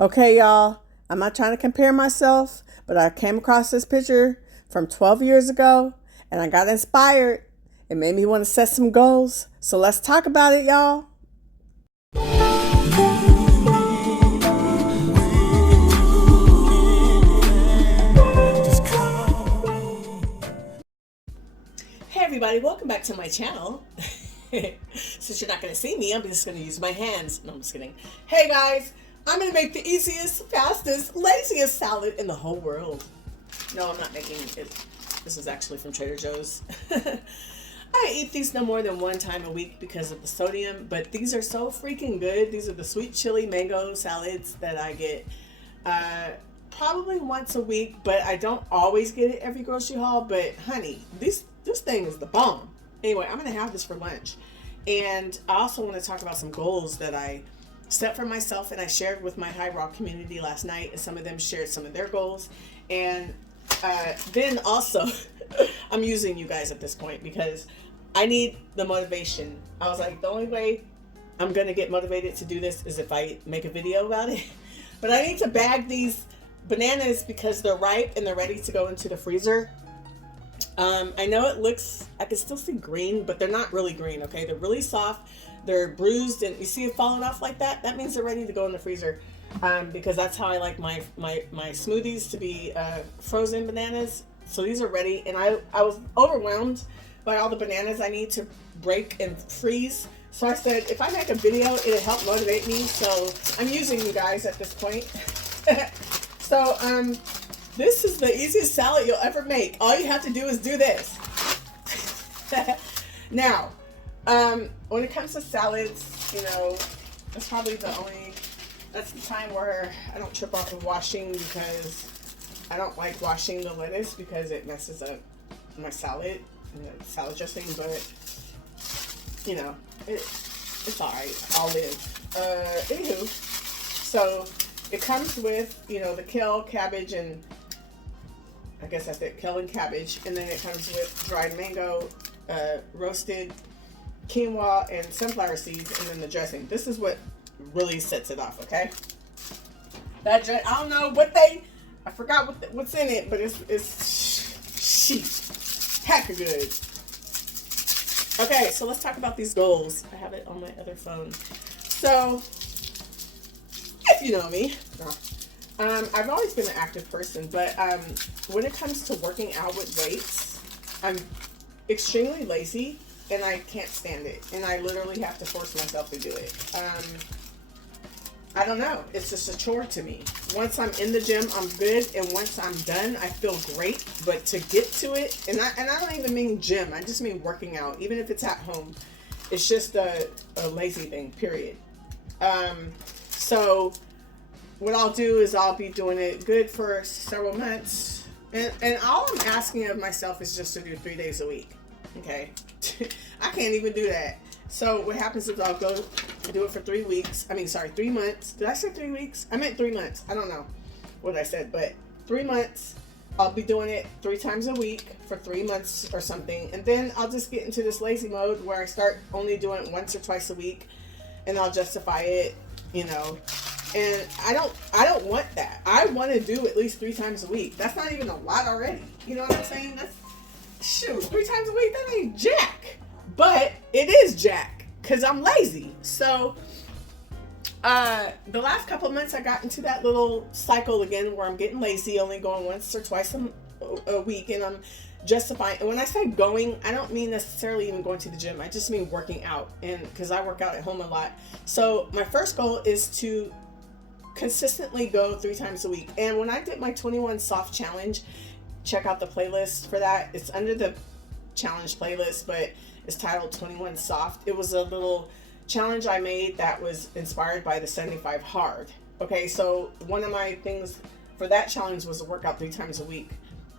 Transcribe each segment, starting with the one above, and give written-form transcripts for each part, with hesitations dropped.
Okay, y'all, I'm not trying to compare myself, but I came across this picture from 12 years ago and I got inspired. It made me want to set some goals. So let's talk about it, y'all. Hey everybody, welcome back to my channel. Since you're not going to see me, I'm just going to use my hands. No, I'm just kidding. Hey guys, I'm going to make the easiest, fastest, laziest salad in the whole world. No, I'm not making it. This is actually from Trader Joe's. I eat these no more than one time a week because of the sodium, but these are so freaking good. These are the sweet chili mango salads that I get probably once a week, but I don't always get it every grocery haul. But honey, this thing is the bomb. Anyway, I'm gonna have this for lunch, and I also want to talk about some goals that I set for myself and I shared with my High Rock community last night, and some of them shared some of their goals. And then also I'm using you guys at this point because I need the motivation. I was like, the only way I'm gonna get motivated to do this is if I make a video about it. But I need to bag these bananas because they're ripe and they're ready to go into the freezer. I know it looks, I can still see green, but they're not really green, okay? They're really soft, they're bruised, and you see it falling off like that? That means they're ready to go in the freezer. Because that's how I like my smoothies to be frozen bananas. So these are ready, and I was overwhelmed by all the bananas I need to break and freeze. So I said, if I make a video, it'll help motivate me. So I'm using you guys at this point. So this is the easiest salad you'll ever make. All you have to do is do this. Now, when it comes to salads, you know, that's probably that's the time where I don't trip off of washing, because I don't like washing the lettuce because it messes up my salad and the salad dressing, but you know, it's alright. I'll live. Anywho, so it comes with, you know, the kale, cabbage, and I guess that's it, kale and cabbage, and then it comes with dried mango, roasted quinoa, and sunflower seeds, and then the dressing. This is what really sets it off, okay? That I don't know what I forgot what's in it, but it's heck of good. Okay, so let's talk about these goals. I have it on my other phone. So, if you know me, I've always been an active person, but when it comes to working out with weights, I'm extremely lazy and I can't stand it. And I literally have to force myself to do it. I don't know. It's just a chore to me. Once I'm in the gym, I'm good. And once I'm done, I feel great. But to get to it, and I don't even mean gym. I just mean working out. Even if it's at home, it's just a lazy thing, period. So what I'll do is I'll be doing it good for several months. And all I'm asking of myself is just to do 3 days a week. Okay? I can't even do that. So what happens is I'll go do it for 3 weeks. 3 months. Did I say 3 weeks? I meant 3 months. I don't know what I said, but 3 months. I'll be doing it 3 times a week for 3 months or something. And then I'll just get into this lazy mode where I start only doing it once or twice a week, and I'll justify it, you know. And I don't want that. I want to do at least 3 times a week. That's not even a lot already. You know what I'm saying? That's, shoot, 3 times a week, that ain't jack. But it is jack, because I'm lazy. So the last couple of months I got into that little cycle again where I'm getting lazy, only going once or twice a week, and I'm justifying. And when I say going, I don't mean necessarily even going to the gym. I just mean working out, and because I work out at home a lot. So my first goal is to consistently go 3 times a week. And when I did my 21 soft challenge, check out the playlist for that. It's under the challenge playlist, but it's titled 21 soft. It was a little challenge I made that was inspired by the 75 hard. Okay, so one of my things for that challenge was to work out 3 times a week,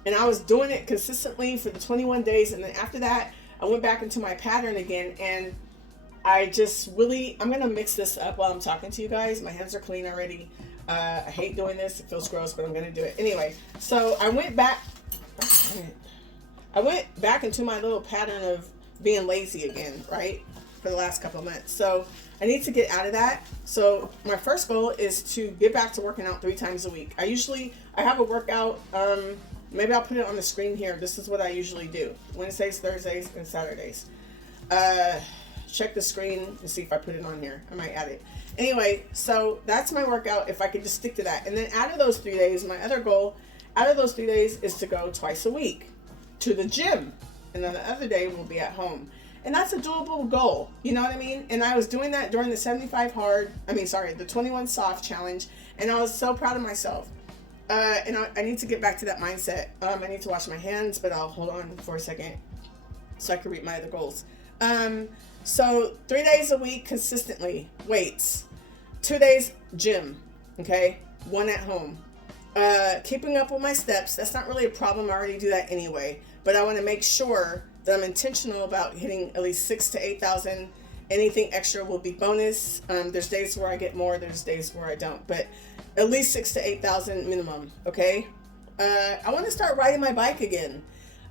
and I was doing it consistently for the 21 days. And then after that, I went back into my pattern again, and I just really, I'm gonna mix this up while I'm talking to you guys. My hands are clean already. I hate doing this. It feels gross, but I'm gonna do it anyway. So I went back into my little pattern of being lazy again, right? for the last couple of months. So I need to get out of that. So my first goal is to get back to working out 3 times a week. I have a workout, maybe I'll put it on the screen here. This is what I usually do. Wednesdays, Thursdays, and Saturdays. Check the screen to see if I put it on here. I might add it. Anyway, so that's my workout if I could just stick to that. And then out of those 3 days, my other goal out of those 3 days is to go twice a week to the gym. And then the other day will be at home. And that's a doable goal. You know what I mean? And I was doing that during the the 21 soft challenge. And I was so proud of myself. And I need to get back to that mindset. I need to wash my hands, but I'll hold on for a second so I can read my other goals. So 3 days a week consistently, weights. 2 days gym, okay? 1 at home. Keeping up with my steps, that's not really a problem. I already do that anyway. But I want to make sure that I'm intentional about hitting at least 6,000 to 8,000. Anything extra will be bonus. There's days where I get more, there's days where I don't. But at least 6,000 to 8,000 minimum, okay? I want to start riding my bike again.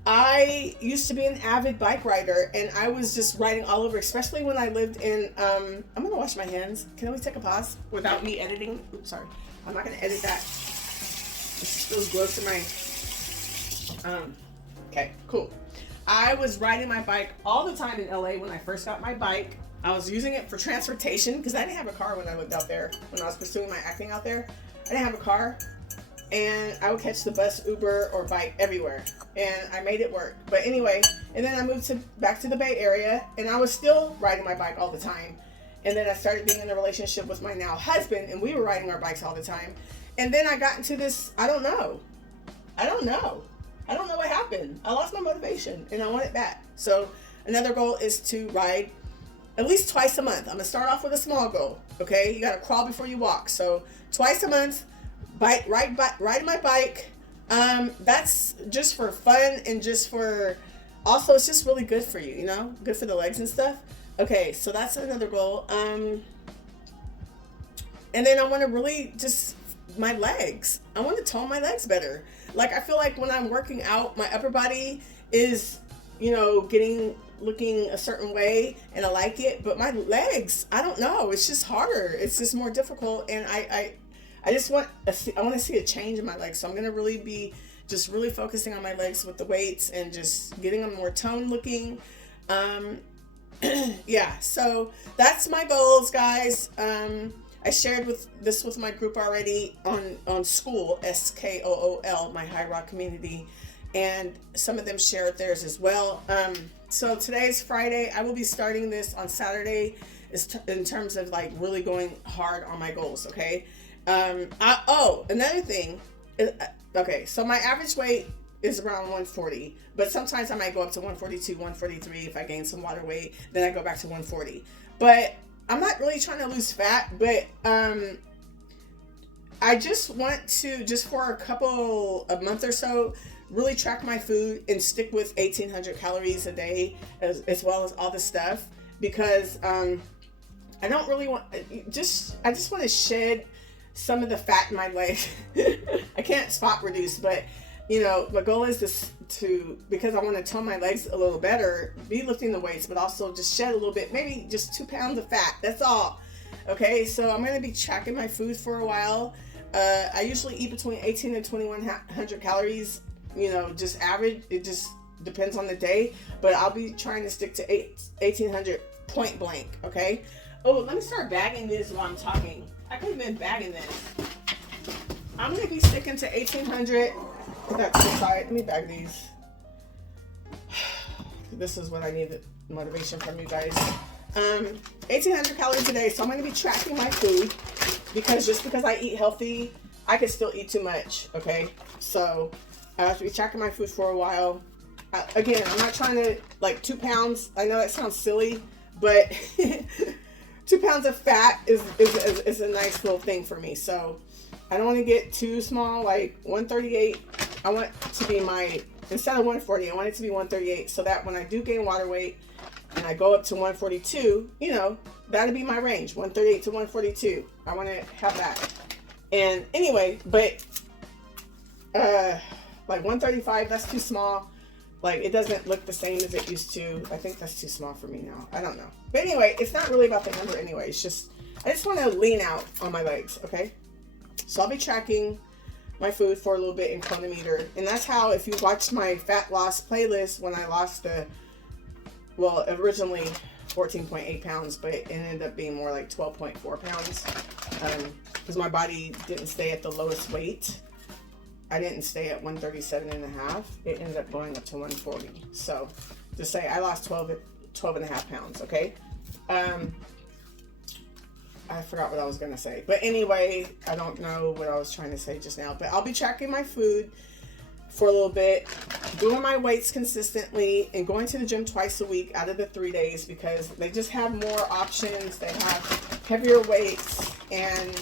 I used to be an avid bike rider, and I was just riding all over, especially when I lived in, I'm going to wash my hands. Can we take a pause without me editing? Oops, sorry. I'm not going to edit that. This feels gross in my, okay, cool. I was riding my bike all the time in LA when I first got my bike. I was using it for transportation because I didn't have a car when I lived out there. When I was pursuing my acting out there, I didn't have a car. And I would catch the bus, Uber, or bike everywhere. And I made it work. But anyway, and then I moved back to the Bay Area, and I was still riding my bike all the time. And then I started being in a relationship with my now husband, and we were riding our bikes all the time. And then I got into this, I don't know what happened. I lost my motivation, and I want it back. So another goal is to ride at least twice a month. I'm going to start off with a small goal, okay? You got to crawl before you walk. So twice a month, ride my bike. That's just for fun and just for, also it's just really good for you, you know, good for the legs and stuff. Okay, so that's another goal. And then I want to really just, my legs. I want to tone my legs better. Like, I feel like when I'm working out, my upper body is, you know, looking a certain way, and I like it, but my legs, I don't know, it's just harder. It's just more difficult, and I just want to see a change in my legs. So I'm going to really be just really focusing on my legs with the weights and just getting them more toned looking. Yeah, so that's my goals, guys. I shared this with my group already on School, SKOOL, my High Rock community, and some of them shared theirs as well. So today's Friday. I will be starting this on Saturday in terms of like really going hard on my goals, okay? Another thing, okay, so my average weight is around 140, but sometimes I might go up to 142, 143 if I gain some water weight, then I go back to 140. But I'm not really trying to lose fat, but I just want to, just for a month or so, really track my food and stick with 1,800 calories a day as well as all the stuff, because I don't really want, I just want to shed some of the fat in my leg. I can't spot reduce, but you know, my goal is because I want to tone my legs a little better, be lifting the weights, but also just shed a little bit, maybe just 2 pounds of fat. That's all. Okay, so I'm going to be tracking my food for a while. I usually eat between 18 and 2,100 calories, you know, just average. It just depends on the day, but I'll be trying to stick to 1,800 point blank. Okay. Oh, let me start bagging this while I'm talking. I could have been bagging this. I'm going to be sticking to 1,800. That's the side. Let me bag these. This is what I needed motivation from you guys. 1,800 calories a day. So I'm going to be tracking my food, because just because I eat healthy, I can still eat too much. Okay. So I have to be tracking my food for a while. Again, I'm not trying to, like, 2 pounds. I know that sounds silly, but 2 pounds of fat is a nice little thing for me. So I don't want to get too small, like 138. I want it to be instead of 140, I want it to be 138, so that when I do gain water weight and I go up to 142, you know, that'll be my range, 138 to 142. I want to have that. And anyway, but like 135, that's too small. Like, it doesn't look the same as it used to. I think that's too small for me now. I don't know. But anyway, it's not really about the number anyway. It's just, I just want to lean out on my legs, okay? So I'll be tracking my food for a little bit in Chronometer. And that's how, if you watched my fat loss playlist when I lost well, originally 14.8 pounds, but it ended up being more like 12.4 pounds. Because my body didn't stay at the lowest weight. I didn't stay at 137 and a half. It ended up going up to 140. So just say I lost 12 and a half pounds, okay? I forgot what I was going to say. But anyway, I don't know what I was trying to say just now. But I'll be tracking my food for a little bit, doing my weights consistently, and going to the gym twice a week out of the 3 days, because they just have more options. They have heavier weights, and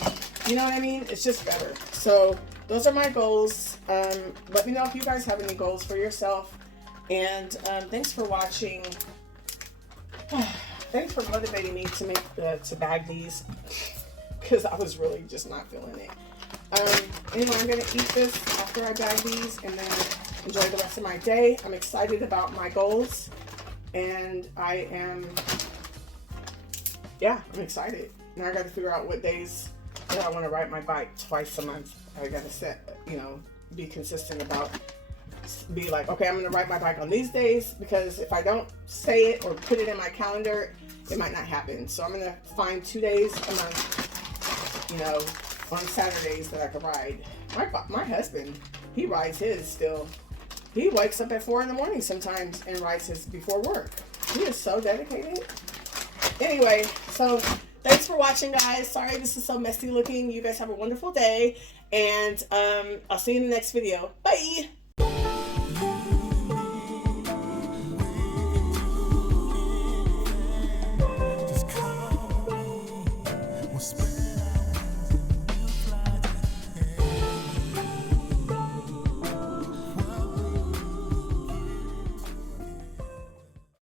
you know what I mean? It's just better. So those are my goals. Let me know if you guys have any goals for yourself. And thanks for watching. Thanks for motivating me to bag these, because I was really just not feeling it. Anyway, I'm going to eat this after I bag these and then enjoy the rest of my day. I'm excited about my goals, and I'm excited. Now I got to figure out what days that I want to ride my bike twice a month. I got to set, be consistent about, be like, okay, I'm going to ride my bike on these days, because if I don't say it or put it in my calendar, it might not happen. So I'm going to find 2 days a month, on Saturdays that I could ride. My husband, he rides his still. He wakes up at 4 in the morning sometimes and rides his before work. He is so dedicated. Anyway, so thanks for watching, guys. Sorry this is so messy looking. You guys have a wonderful day, and I'll see you in the next video. Bye.